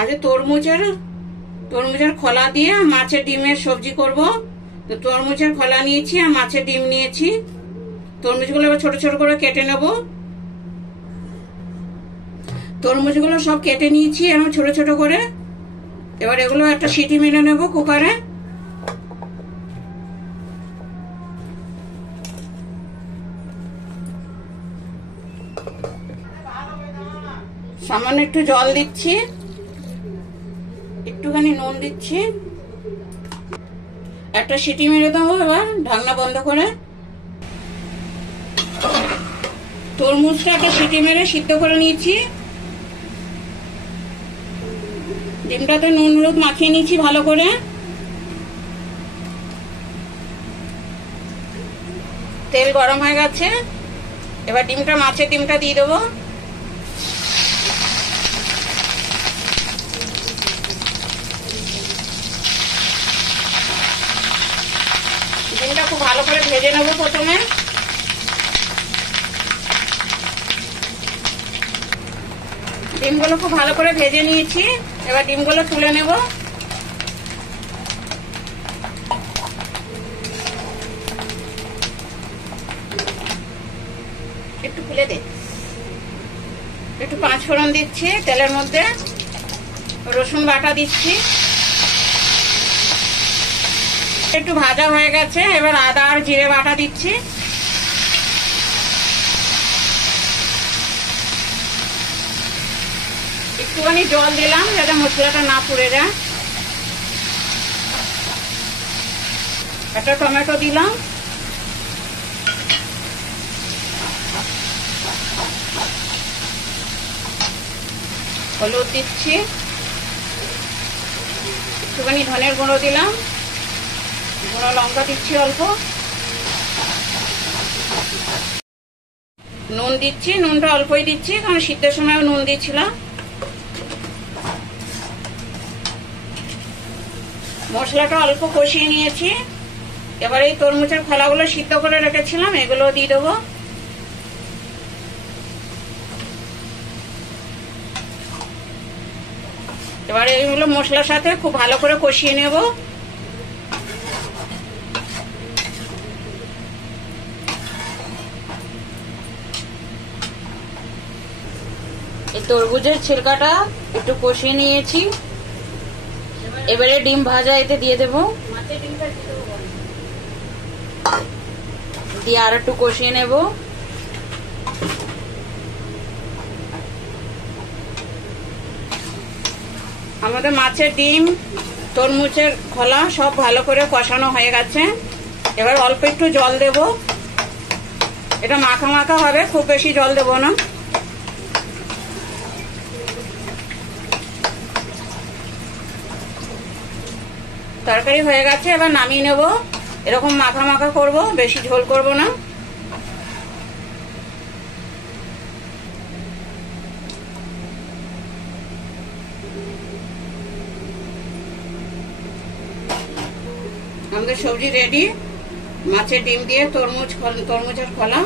আজকে তরমুজের খোলা দিয়ে মাছের ডিমের সবজি করব। তো তরমুজের খোলা নিয়েছি আর মাছের ডিম নিয়েছি। তরমুজগুলো এবার ছোট ছোট করে কেটে নেব। তরমুজগুলো সব কেটে নিয়েছি আমি ছোট ছোট করে। এবার এগুলো একটা সিটি মেরে নেব কুকারে। সামান্য একটু জল দিচ্ছি, একটুখানি নুন দিচ্ছি, একটা সিটি মেরে দেবো। এবার ঢাকনা বন্ধ করে তরমুজটা একটা সিটি মেরে সিদ্ধ করে নিয়েছি। ডিমটাতে নুন হলুদ মাখিয়ে নিয়েছি ভালো করে। তেল গরম হয়ে গেছে, এবার মাছের ডিমটা দিয়ে দেবো। ডিমটা খুব ভালো করে ভেজে নেব প্রথমে। ডিমগুলো খুব ভালো করে ভেজে নিয়েছি, এবার ডিমগুলো তুলে নেব। একটু খুলে দে। একটু পাঁচ ফোড়ন দিচ্ছি তেলের মধ্যে, রসুন বাটা দিচ্ছি। একটু ভাজা হয়ে গেছে, এবার আদা আর জিরে বাটা দিচ্ছি। একটুখানি জল দিলাম যাতে মশলাটা না পুড়ে যায়। একটা টমেটো দিলাম। হলুদ দিচ্ছি, একটুখানি ধনের গুঁড়ো দিলাম, গুঁড়ো লঙ্কা দিচ্ছি অল্প, নুন দিচ্ছি। নুনটা অল্পই দিচ্ছি কারণ শীতের সময় নুন দিচ্ছিলাম। মশলাটা অল্প কষিয়ে নিয়েছি, এবার এই তরমুজের খোলাগুলো সিদ্ধ করে রেখেছিলাম এগুলো দিয়ে দেবো। এবার এইগুলো মশলার সাথে খুব ভালো করে কষিয়ে নেব। এই তরমুজের ছিলকাটা একটু কষিয়ে নিয়েছি, এবারে ডিম ভাজা এতে দিয়ে দেবো। দিয়ে আর একটু কষিয়ে নেব। আমাদের মাছের ডিম তরমুজের খোলা সব ভালো করে কষানো হয়ে গেছে। এবার অল্প একটু জল দেব, এটা মাখা মাখা হবে, খুব বেশি জল দেব না। তরকারি হয়ে গেছে, এবার নামিয়ে নেব। এরকম মাখা মাখা করব, বেশি ঝোল করব না। আমাদের সবজি রেডি, মাছের ডিম দিয়ে তরমুজের খোলা।